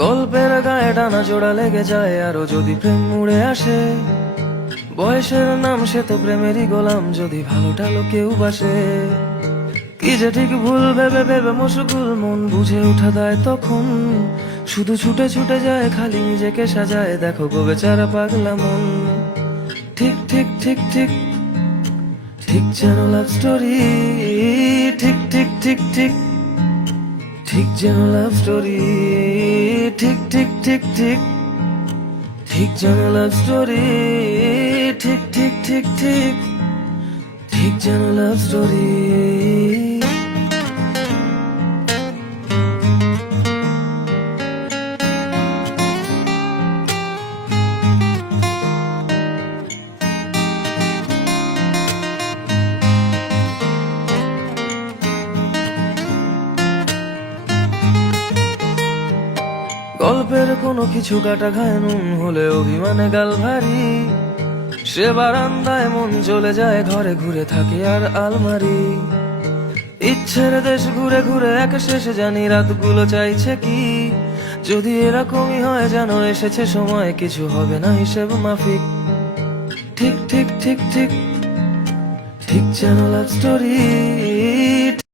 গল্পের গায়ে টানা জোড়া লেগে যায় আরো যদি প্রেম উড়ে আসে। বয়সের নাম সে তো প্রেমেরই গোলাম, যদি ভালো টালো কেউ বাসে। কি যে ঠিক ভুল ভেবে ভেবে মশগুল মন বুঝে উঠা দেয় তখন। শুধু ছুটে ছুটে যায় খালি নিজেকে সাজায়, দেখো গো বেচারা পাগলা মন। ঠিক ঠিক ঠিক ঠিক ঠিক যেন লাভ স্টোরি, ঠিক ঠিক ঠিক ঠিক ঠিক যেন লাভ স্টোরি, ঠিক ঠিক ঠিক ঠিক ঠিক যেন লাভ স্টোরি, ঠিক ঠিক ঠিক ঠিক ঠিক যেন লাভ স্টোরি। গল্পের কোনো কিছু কাটা ঘায় নুন হলে অভিমানে গাল ভারী। সে বারান্দায় মন চলে যায়, ঘরে ঘুরে থাকে আর আলমারি। ইচ্ছের দেশ ঘুরে ঘুরে এক শেষে জানি রাতগুলো চাইছে কি। যদি এরকমই হয় যেন এসেছে সময়, কিছু হবে না হিসেব মাফিক। ঠিক ঠিক ঠিক ঠিক ঠিক যেন লাভ স্টোরি,